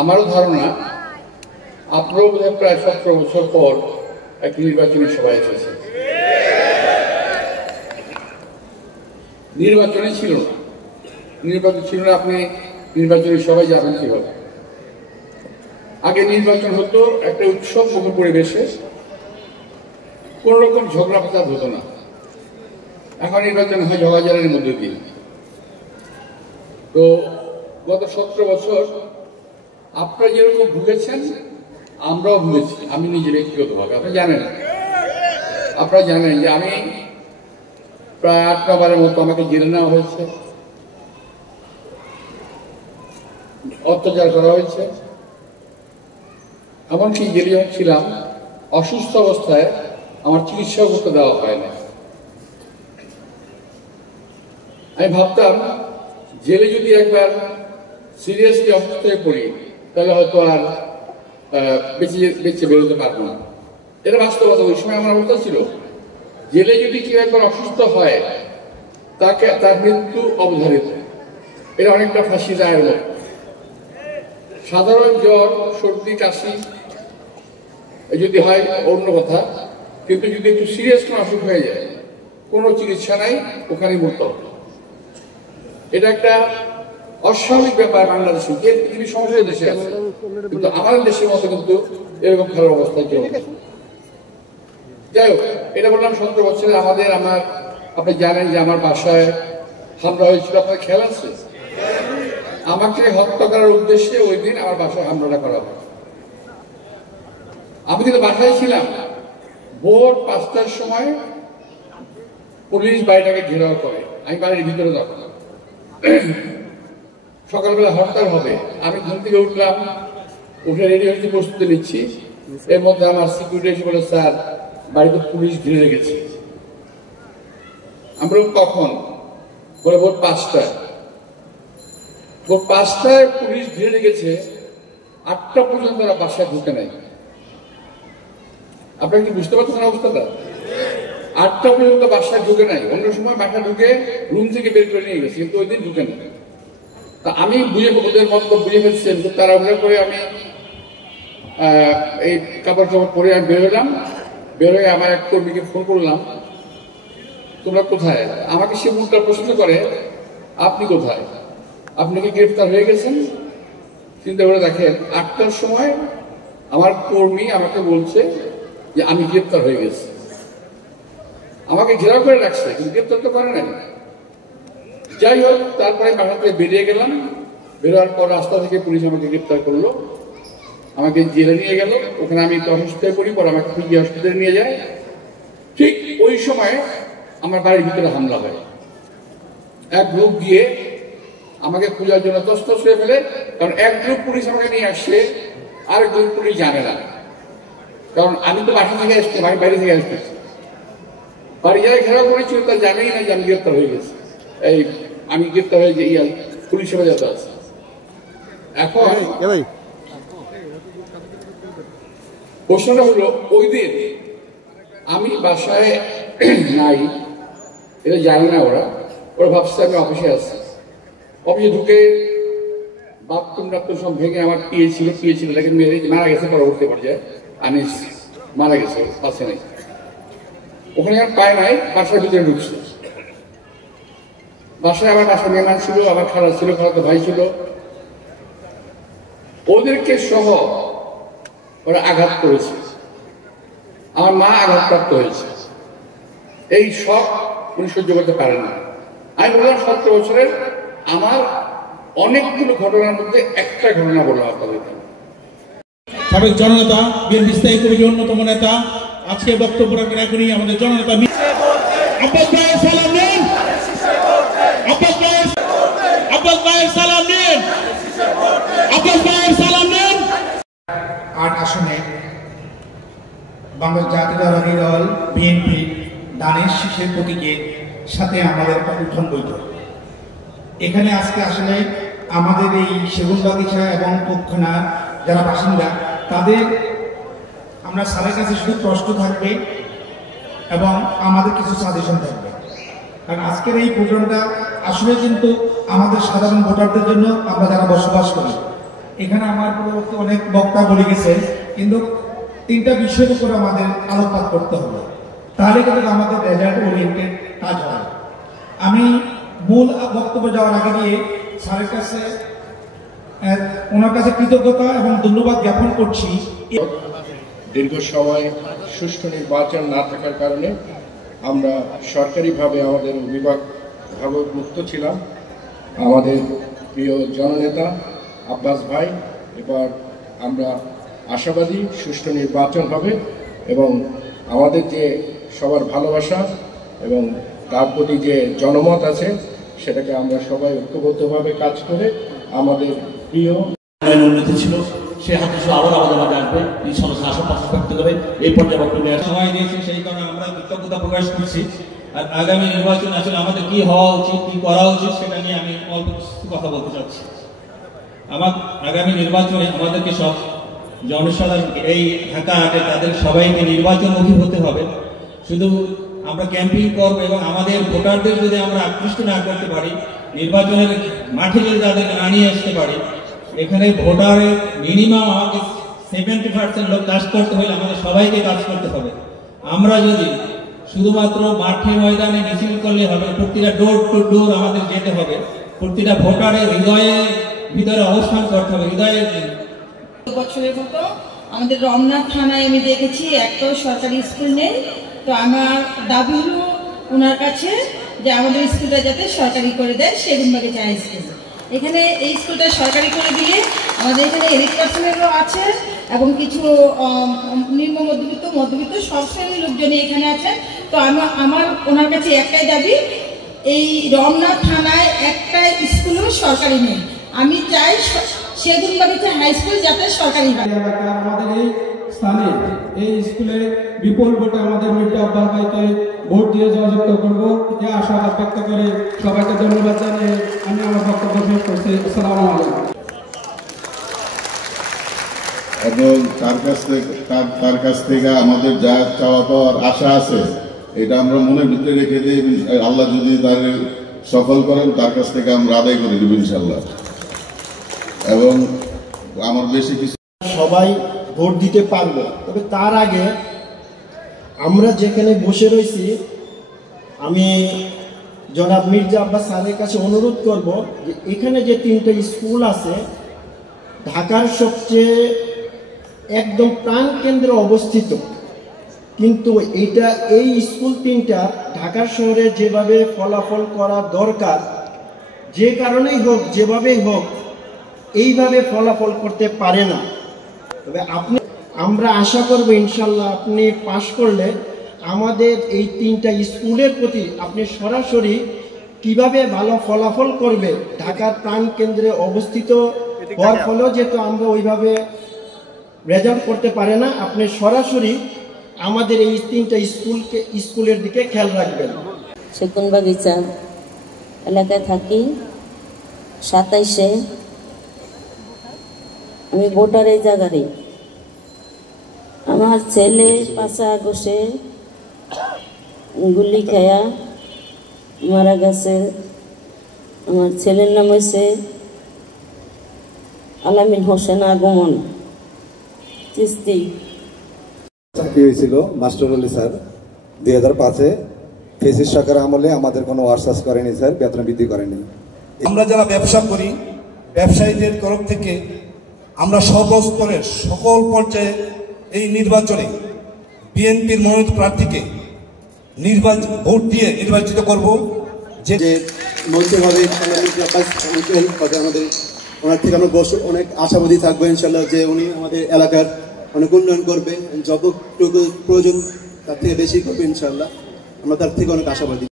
আমারও ধারণা আপনারও বোধহয় প্রায় 17 বছর পর একটি নির্বাচনী সভায় এসেছে। নির্বাচনে ছিল না, নির্বাচন ছিল না, আপনি নির্বাচনী সভায় যাবেন কিভাবে? আগে নির্বাচন হতো একটা উৎসব মুখর পরিবেশে, কোন রকম ঝগড়া ফাসাদ হতো না। এখন নির্বাচন হয় ঝগড়াঝাড়ির মধ্যে দিয়ে। তো গত 17 বছর আপনারা যেরকম ভুগেছেন আমরাও ভুগেছি। আমি নিজে ব্যক্তিগতভাবে আপনারা জানেন যে আমি প্রায় 8-9 বারের মতো আমাকে জেলে নেওয়া হয়েছে, অত্যাচার করা হয়েছে। এমনকি জেলে যখন ছিলাম অসুস্থ অবস্থায় আমার চিকিৎসা করতে দেওয়া হয় না। আমি ভাবতাম জেলে যদি একবার সিরিয়াসলি অসুস্থ হয়ে পড়ি তাহলে হয়তো আর বেঁচে বেরোতে পারবো না। এটা বাস্তবতা। ওই সময় আমার অবস্থা ছিল, জেলে যদি কেউ একবার অসুস্থ হয় তার মৃত্যু অবধারিত। এটা অনেকটা ফাঁসি রায়ের মতো। সাধারণ জ্বর, সর্দি, কাশি যদি হয় অন্য কথা, কিন্তু যদি একটু সিরিয়াস কোনো অসুখ হয়ে যায় কোনো চিকিৎসা নাই, ওখানে মরতে হবে। এটা একটা অস্বাভাবিক ব্যাপার বাংলাদেশে, যে পৃথিবীর সমস্ত দেশে আছে, কিন্তু আমাদের দেশের মতো কিন্তু এরকম খারাপ অবস্থায় কেউ। যাই হোক, এটা বললাম 17 বছরে আপনি জানেন যে আমার বাসায় হামলা হয়েছিল। আপনার খেয়াল আছে? আমাকে হত্যা করার উদ্দেশ্যে ওই দিন আমার বাসায় হামলাটা করা হয়। আমি কিন্তু বাসায় ছিলাম। ভোর 5টার সময় পুলিশ বাড়িটাকে ঘেরাও করে। আমি বাড়ির ভিতরে তখন সকালবেলা হরতাল হবে। আমি ঘুম থেকে উঠলাম, উঠে রেডি হয়েছি, প্রস্তুতি নিচ্ছি। এর মধ্যে আমার সিকিউরিটি এসে বলে, স্যার বাড়িতে পুলিশ ঘিরে রেখেছে। আমরা কখন? বলে ভোর 5টায়। ভোর 5টায় পুলিশ ঘিরে রেখেছে, 8টা পর্যন্ত তারা বাসায় ঢুকে নাই। আপনারা কি বুঝতে পারছেন অবস্থাটা? 8টা পর্যন্ত বাসায় ঢুকে নাই। অন্য সময় বাসা ঢুকে রুম থেকে বের করে নিয়ে গেছে, কিন্তু ওই দিন ঢুকে নাই। তা আমি ওদের মন্তব্য বুঝে ফেলছেন, তারা ওগুলো করে আমি এই কাপড় পরে আমি বের হলাম। বের হয়ে আমার এক কর্মীকে ফোন করলাম, তোমরা কোথায়? আমাকে সে মুখটা প্রশ্ন করে, আপনি কোথায়? আপনি কি গ্রেফতার হয়ে গেছেন? চিন্তা করে দেখেন, 8টার সময় আমার কর্মী আমাকে বলছে যে আমি গ্রেফতার হয়ে গেছি। আমাকে ঘেরাও করে রাখছে, কিন্তু গ্রেফতার তো করে নাই। যাই হোক, তারপরে বাসা থেকে বেরিয়ে গেলাম। বেরোয়ার পর রাস্তা থেকে পুলিশ আমাকে গ্রেফতার করলো, আমাকে জেলে নিয়ে গেল। ওখানে আমি একটু অসুস্থ হয়ে পড়ি, পর আমাকে পিজি হসপিটালে নিয়ে যায়। ঠিক ওই সময় আমার বাড়ির ভিতরে হামলা হয়। এক গ্রুপ গিয়ে আমাকে খোঁজার জন্য তছনছ করে ফেলে। কারণ এক গ্রুপ পুলিশ আমাকে নিয়ে আসছে, আর গ্রুপ পুলিশ জানে না। কারণ আমি তো বাসা থেকে আসছি, আমি বাইরে থেকে আসতেছি। বাড়ি যারা ঘেরাও করেছিল তা জানেই না যে আমি গ্রেপ্তার হয়ে গেছি। আমি গ্রেপ্তার হয়ে যে পুলিশ হেফাজতে আছে। এখন প্রশ্নটা হলো, ওই দিন আমি বাসায় নাই, এটা জানে না ওরা ভাবছে আমি অফিসে আছি। অফিসে ঢুকে বাথরুম সব ভেঙে, আমার পিয়ে ছিল তাকে মেরে মারা গেছে। পরবর্তী পর্যায়ে আনিস মারা গেছে, পাশে নাই। ওখানে আর পায় নাই, বাসার ভিতরে ঢুকছে। বাসায় আমার বাসার মেহমান ছিল, আমার খালা ছিল, খালাতো ভাই ছিল। ওদেরকে সহ ওরা আঘাত করেছে। আমার মা আঘাতপ্রাপ্ত হয়েছে। এই শখ উনি সহ্য করতে পারেন না। আমি বললাম 17 বছরের আমার অনেকগুলো ঘটনার মধ্যে একটা ঘটনা বললাম আপনাদের। সাবেক জননেতা, বিএনপি স্থায়ী কমিটির অন্যতম নেতা, আজকে বক্তব্য রাখবেন এখনই আমাদের জননেতা আব্বাস ভাইয়ের সালাম নিন। আব্বাস ভাইয়ের সালাম নিন। 8 আসনে বাংলাদেশ জাতীয়তাবাদী দল বিএনপি দানের শীষের প্রতীকের সাথে আমাদের উত্থান বৈঠক। এখানে আজকে আসলে আমাদের এই সেগুনবাগিচা এবং পক্ষনার যারা বাসিন্দা, তাদের আমরা স্যারের কাছে শুধু প্রশ্ন থাকবে এবং আমাদের কিছু সাজেশন থাকবে। কারণ আজকের এই প্রোগ্রামটা আসলে কিন্তু আমাদের সাধারণ ভোটারদের জন্য, আমরা যারা বসবাস করি এখানে আমার পূর্ববর্তী অনেক বক্তা বলে গেছে, কিন্তু 3টা বিষয়ের উপর আমাদের আলোকপাত করতে হবে, তাহলে কিন্তু আমাদের রেজাল্ট ওরিয়েন্টেড কাজ হয়। আমি মূল বক্তব্য যাওয়ার আগে দিয়ে স্যারের কাছে ওনার কাছে কৃতজ্ঞতা এবং ধন্যবাদ জ্ঞাপন করছি। দীর্ঘ সময় সুষ্ঠু নির্বাচন না থাকার কারণে আমরা সরকারিভাবে আমাদের অভিভাবকমুক্ত ছিলাম। আমাদের প্রিয় জননেতা আব্বাস ভাই, এবার আমরা আশাবাদী সুষ্ঠু নির্বাচন হবে এবং আমাদের যে সবার ভালোবাসা এবং তার প্রতি যে জনমত আছে সেটাকে আমরা সবাই ঐক্যবদ্ধভাবে কাজ করে আমাদের প্রিয় উন্নতি ছিল সে হাতে আবার আমাদের মাঝে আসবে, এই সমস্যা আশাপাশে থাকতে হবে। এই পর্যায়ে বক্তব্য সময় দিয়েছে, সেই কারণে আমরা কৃতজ্ঞতা প্রকাশ করছি। আর আগামী নির্বাচন আসলে আমাদের কি হওয়া উচিত, কি করা উচিত, সেটা নিয়ে আমি অল্প কিছু কথা বলতে চাচ্ছি। আগামী নির্বাচনে আমাদেরকে সব জনসাধারণ এই ঢাকা আটে তাদের সবাইকে নির্বাচনমুখী হতে হবে। শুধু আমরা ক্যাম্পিং করবো এবং আমাদের ভোটারদের যদি আমরা আকৃষ্ট না করতে পারি, নির্বাচনের মাঠে যদি তাদেরকে না নিয়ে আসতে পারি, এখানে ভোটারের মিনিমাম আমাকে 70% লোক কাজ করতে হলে আমাদের সবাইকে কাজ করতে হবে। আমরা যদি শুধুমাত্র মাঠে ময়দানে মিছিল করলে হবে, প্রতিটা ডোর টু ডোর আমাদের যেতে হবে, প্রতিটা ভোটারের ভিতরে অবস্থান করতে হবে। বছরের মতো আমাদের রমনা থানায় আমি দেখেছি একটাও সরকারি স্কুল নেই। তো আমার দাবি হলো ওনার কাছে যে আমাদের স্কুলটা যাতে সরকারি করে দেয়, সেগুনবাগিচা হাই স্কুল। এখানে এই স্কুলটা সরকারি করে দিলে আমাদের এখানে এলিট পার্সনেরও আছে এবং কিছু নিম্ন মধ্যবিত্ত সব শ্রেণীর লোকজনই এখানে আছে। তো আমার ওনার কাছে একটাই দাবি, এই রমনা থানায় একটা স্কুলও সরকারি নেই। আমি চাই সেগুনবাগিচা হাই স্কুল যাতে সরকারি হয়। আমাদের এই স্থানে এই স্কুলে বিপুল ভোটে আমাদের মির্জা আব্বাস ভাইকে ভোট দিয়ে জয়যুক্ত করবো, এই আশাবাদ ব্যক্ত করে সবাইকে ধন্যবাদ জানিয়ে আমি আমার বক্তব্য শেষ করছি। আসসালামু আলাইকুম। এবং তার কাছ থেকে আমাদের যা চাওয়া পাওয়ার আশা আছে এটা আমরা মনের ভিতরে রেখে দিই। আল্লাহ যদি তার সফল করেন, তার কাছ থেকে আমরা আদায় করে দেব ইনশাল্লাহ। এবং আমার বেশি কিছু সবাই ভোট দিতে পারবো, তবে তার আগে আমরা যেখানে বসে রয়েছি, আমি জনাব মির্জা আব্বাস স্যারের কাছে অনুরোধ করব যে এখানে যে 3টা স্কুল আছে, ঢাকার সবচেয়ে একদম প্রাণ কেন্দ্রে অবস্থিত, কিন্তু এই স্কুল 3টা ঢাকার শহরে যেভাবে ফলাফল করা দরকার, যে কারণেই হোক যেভাবেই হোক এইভাবে ফলাফল করতে পারে না। তবে আমরা আশা করব ইনশাল্লাহ আপনি পাশ করলে আমাদের এই 3টা স্কুলের প্রতি আপনি সরাসরি কিভাবে ভালো ফলাফল করবে, ঢাকার প্রাণ কেন্দ্রে অবস্থিত হওয়ার ফলেও যেহেতু আমরা ওইভাবে রেজাল্ট করতে পারে না, আপনি সরাসরি আমাদের এই 3টা স্কুলের দিকে খেয়াল রাখবেন। সেগুনবাগিচা এলাকায় থাকি। 27-এ আমি ভোটার এই জায়গারই। আমার ছেলে 5 আগস্টে গুলি খায়া মারা গেছে। আমার ছেলের নাম হয়েছে আলামিন হোসেন আগমন চিস্তি। চাকরি হয়েছিল মাস্টার আলী স্যার 2005-এ। ফেসিস সরকার আমলে আমাদের কোনো ওয়ার্সাস করেনি স্যার, বেতন বৃদ্ধি করেনি। আমরা যারা ব্যবসা করি, ব্যবসায়ীদের তরফ থেকে আমরা সর্বস্তরের সকল পর্যায়ে এই নির্বাচনে বিএনপির মনোনীত প্রার্থীকে ভোট দিয়ে নির্বাচিত করব। যে নৈতিকভাবে আমাদের ওনার থেকে আমরা অনেক আশাবাদী থাকবো ইনশাল্লাহ, যে উনি আমাদের এলাকার অনেক উন্নয়ন করবে, যতটুকু প্রয়োজন তার থেকে বেশি করবে ইনশাল্লাহ। আমরা তার থেকে অনেক আশাবাদী।